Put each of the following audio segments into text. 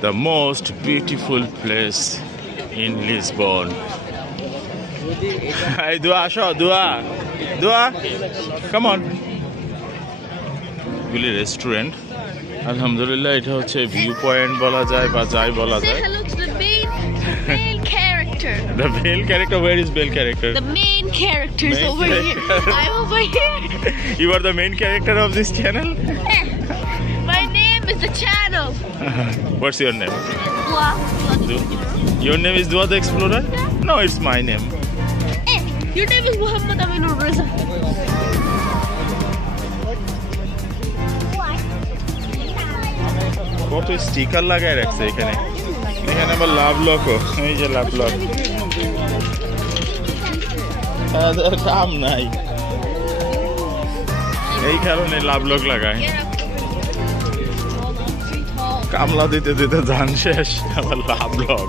the most beautiful place in Lisbon. Hey, Dua, show, Dua, come on. Really restaurant. Alhamdulillah, এটা হচ্ছে view point বলা যায় বা যাই বলা যায়. Hello to the main character. The main character, where is main character? The main character is over here. I'm over here. You are the main character of this channel? My name is the channel. What's your name? Dua. Your name is Dua the Explorer? No, it's my name. Your name is Muhammad Aminur Raza. কত sticker লাগায় রাখছে এখানে. এখানে আবার লাভ lock, এই যে লাভ lock. কাম নাই, এই কারণে লাভ লক লাগায়. কামলা দিতে দিতে ধান শেষ, আবার লাভ লক.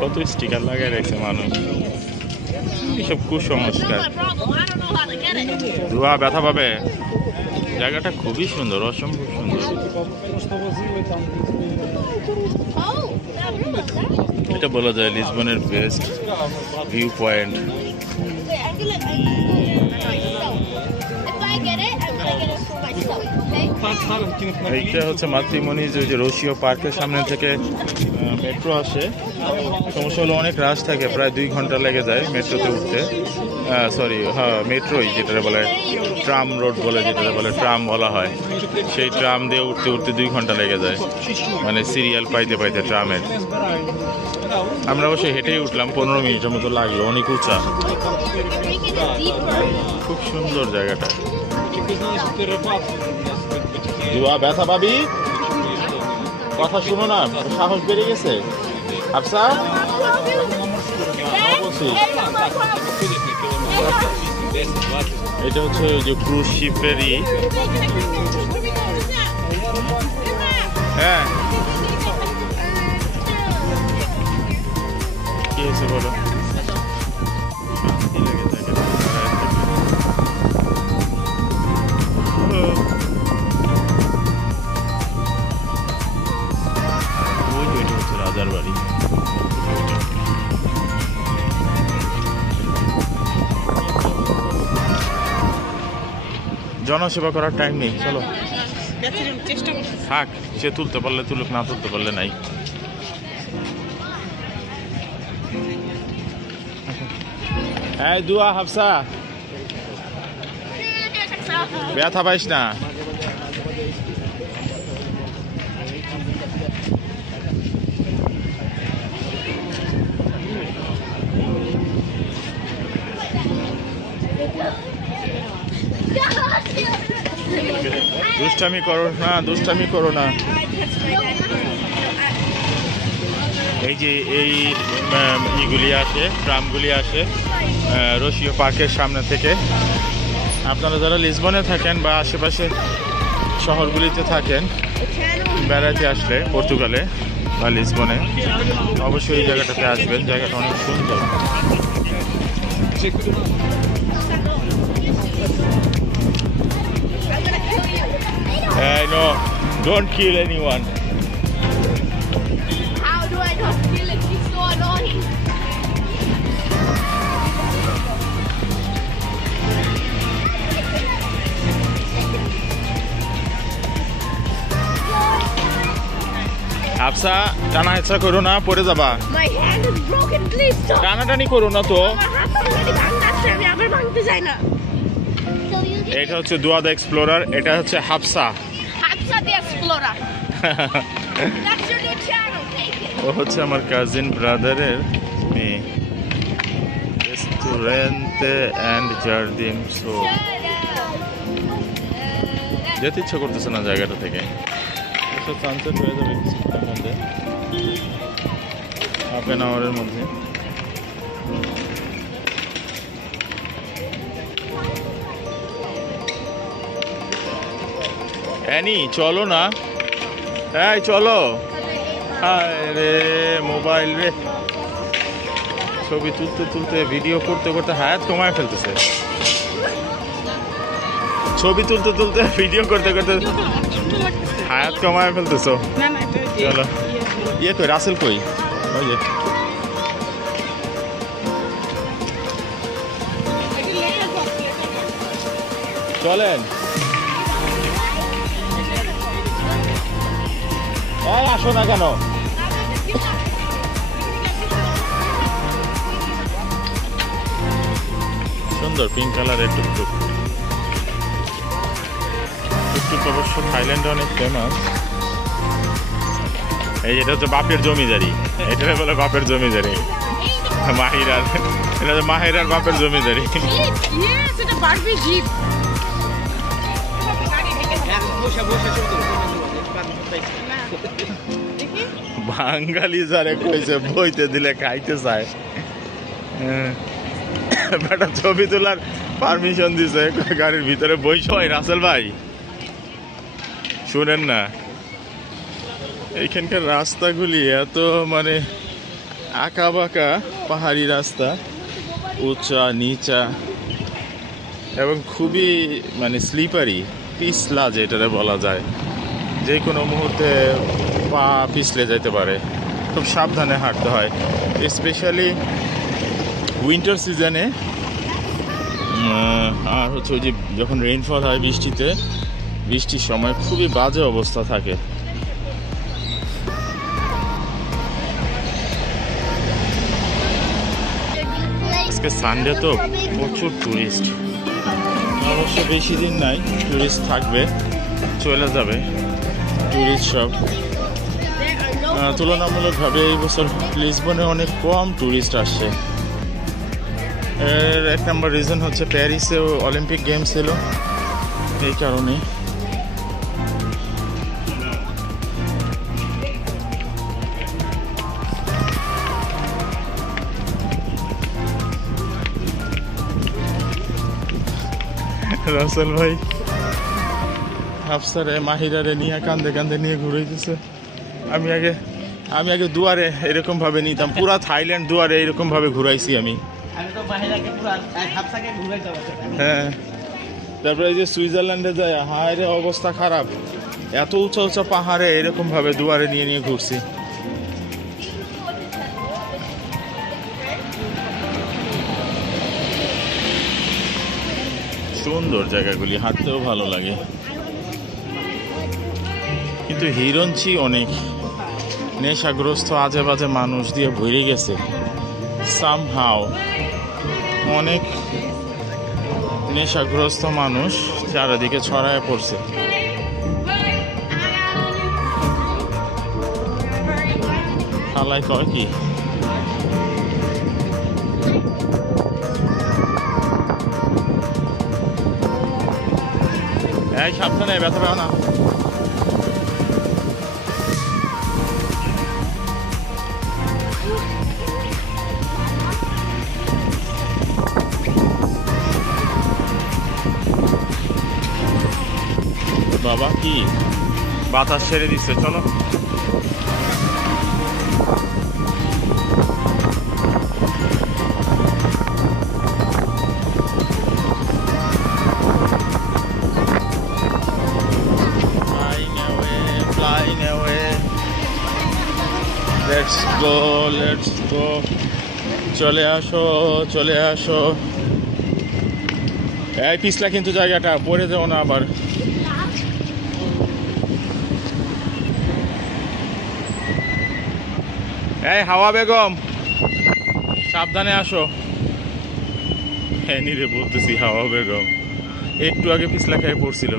কত স্টিকার লাগায় রাখছে মানুষ. এসব কুসংস্কার. ধোয়া ব্যথা পাবে. জায়গাটা খুবই সুন্দর, অসম্ভব সুন্দর. এটা বলা যায় লিসবনের বেস্ট ভিউ পয়েন্ট. এইটা হচ্ছে মাতৃমণি যে রশিয়া পার্কের সামনে থেকে মেট্রো আসে. সমস্যা হলো অনেক রাশ থাকে, প্রায় 2 ঘন্টা লেগে যায় মেট্রোতে উঠতে. সরি, হ্যাঁ মেট্রোই, যেটা বলে ট্রাম রোড বলে, যেটা বলে ট্রাম বলা হয়. সেই ট্রাম দিয়ে উঠতে উঠতে 2 ঘন্টা লেগে যায়, মানে সিরিয়াল পাইতে পাইতে ট্রামের. আমরা অবশ্যই হেঁটেই উঠলাম, 15 মিনিটের মতো লাগলো. অনেক উঁচা, খুব সুন্দর জায়গাটা. দুয়া ব্যথা পাবি, কথা শুনো না, সাহস বেড়ে গেছে. আফসা এটা হচ্ছে যে ক্রুজ শিপেরই. হ্যাঁ কি হয়েছে বলো. রাজার বাড়ি. জনসেবা করার টাইম নেই, চলো থাক. সে তুলতে পারলে তুলুক, না তুলতে পারলে নাই. হ্যাঁ দুয়া, হাফসা ব্যথা পাইস না. দুষ্টামি করো না, দুষ্টামি করো না. এই যে এই ইগুলি আসে, ট্রামগুলি আসে রশিয়া পার্কের সামনে থেকে. আপনারা যারা লিসবনে থাকেন বা আশেপাশে শহরগুলিতে থাকেন, বেড়াতে আসলে পর্তুগালে বা লিসবনে, অবশ্যই এই জায়গাটাতে আসবেন. জায়গাটা অনেক সুন্দর. Hey, no, don't kill anyone. How do I not kill it? He's so annoying. Afsa টানা হেঁচড়া করো না, পড়ে যাবা. My hand is broken, please stop. টানাটানি করো না তো. আমার হাত অলরেডি ভাঙছে, আমি আবার ভাঙতে চাই না. এটা হচ্ছে দুয়া দ্য এক্সপ্লোরার, এটা হচ্ছে Hafsa. Hafsa the explorer. That's your new channel. Take it. ও হচ্ছে আমার কাজিন ব্রাদারের মেয়ে. রেস্টুরেন্টে অ্যান্ড জার্ডিন. সো যেতে ইচ্ছা করতেছে না জায়গাটা থেকে. সানসেট হয়ে যাবে কিছুক্ষণের মধ্যে, হাফ অ্যান আওয়ারের মধ্যে. অ্যানি চলো না, এই চলো. হায় রে মোবাইল রে, ছবি তুলতে তুলতে ভিডিও করতে করতে হায়াত কমায় ফেলতেছে. ছবি তুলতে তুলতে ভিডিও করতে করতে হায়াত কমায় ফেলতেছো. চলো ইয়ে কই রাসেল কই ওই যে চলেন আসো না কেন সুন্দর পিঙ্ক কালারের টুকটুক টুকটুক অবশ্য থাইল্যান্ডে অনেক ফেমাস এই এটা হচ্ছে বাপের জমিদারি এটা বলে বাপের জমিদারি মাহিরার এটা হচ্ছে মাহিরার বাপের জমিদারি বাঙালি যারে কইছে বইতে দিলে খাইতে চায় বেটা ছবি তোলার পারমিশন দিছে গাড়ির ভিতরে বইস হয় রাসেল ভাই শুনেন না এইখানকার রাস্তাগুলি এত মানে আঁকা বাঁকা পাহাড়ি রাস্তা উঁচা নিচা এবং খুবই মানে স্লিপারি পিছলা যেটা বলা যায় যে কোনো মুহূর্তে পা পিছলে যেতে পারে খুব সাবধানে হাঁটতে হয় স্পেশালি উইন্টার সিজনে আর হচ্ছে ওই যে যখন রেইনফল হয় বৃষ্টির সময় খুবই বাজে অবস্থা থাকে আজকে সানডে তো প্রচুর টুরিস্ট অবশ্য বেশি দিন নাই টুরিস্ট থাকবে চলে যাবে টুরিস্ট সব তুলনামূলকভাবে এই বছর লিসবনে অনেক কম টুরিস্ট আসছে এর এক নম্বর রিজন হচ্ছে প্যারিসে অলিম্পিক গেমস ছিল এই কারণে রাসেল ভাই আফসারে মাহিরারে নিয়ে কান্দে কান্দে নিয়ে ঘুরাইতেছে আমি আগে দুয়ারে এরকম ভাবে নিতাম পুরা থাইল্যান্ড দুয়ারে এরকম ভাবে ঘুরাইছি আমি হ্যাঁ তারপরে এই যে সুইজারল্যান্ডে যায় হায় রে অবস্থা খারাপ এত উঁচা উঁচা পাহাড়ে এরকম ভাবে দুয়ারে নিয়ে নিয়ে ঘুরছি সুন্দর জায়গাগুলি হাঁটতেও ভালো লাগে কিন্তু হিরঞ্চি অনেক নেশাগ্রস্ত আজে বাজে মানুষ দিয়ে ভরে গেছে সামহাও অনেক নেশাগ্রস্ত মানুষ চারিদিকে ছড়ায় পড়ছে খালাই কয় কি এই সাবধানে ব্যথা পাও না বাবা কি বাতাস ছেড়ে দিচ্ছে চলো লেটস গো চলে আসো এই পিছলা কিন্তু জায়গাটা পড়ে যাও না আবার এই হাওয়া বেগম সাবধানে আসো হ্যাঁ নিরে বলতেছি হাওয়া বেগম একটু আগে পিছলা খেয়ে পড়ছিল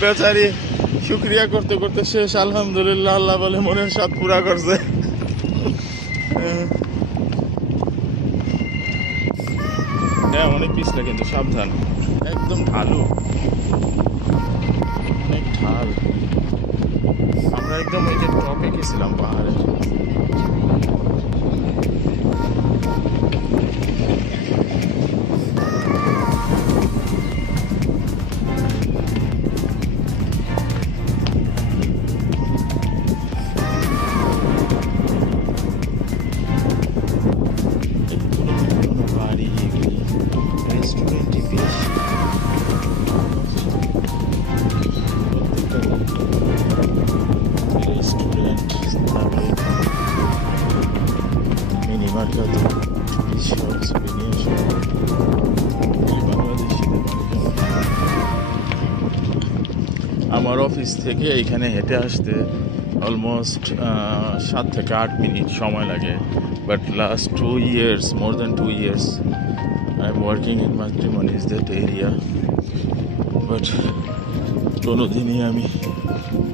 বেচারি শুক্রিয়া করতে করতে শেষ আলহামদুলিল্লাহ আল্লাহ বলে মনের স্বাদ পুরা করছে হ্যাঁ অনেক পিছলা কিন্তু সাবধান একদম ঢালু অনেক ঢাল আমরা একদম ওই যে টপে গেছিলাম পাহাড়ে আমার অফিস থেকে এখানে হেঁটে আসতে অলমোস্ট 7 থেকে 8 মিনিট সময় লাগে। But last 2 years, more than 2 years, I'm working in Matrimonies, that area. But কোনোদিনই আমি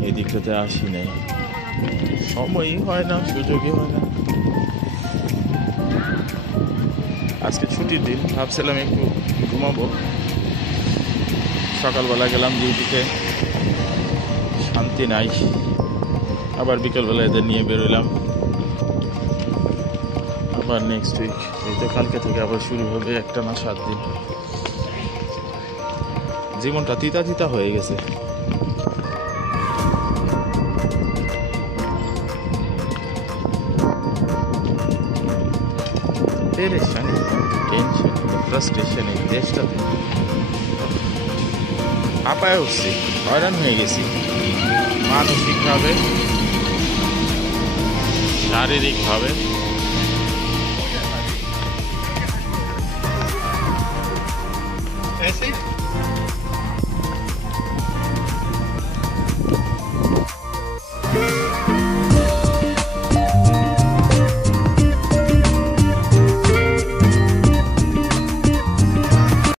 এই দিকটাতে আসি নাই, সময়ই হয় না, সুযোগই হয় না। আজকে ছুটির দিন, ভাবছিলাম একটু ঘুমাবো। সকালবেলা গেলাম ডিউটিতে, শান্তি নাই। আবার বিকেলবেলা এদের নিয়ে বেরোলাম। আবার নেক্সট উইক, এই তো কালকে থেকে আবার শুরু হবে, একটা না 7 দিন। জীবনটা তিতা তিতা হয়ে গেছে। পেরেশানি, টেনশন, ফ্রাস্ট্রেশন এই দেশটাতে হাঁপায় উঠছি, হয়রান হয়ে গেছি, মানসিকভাবে, শারীরিকভাবে।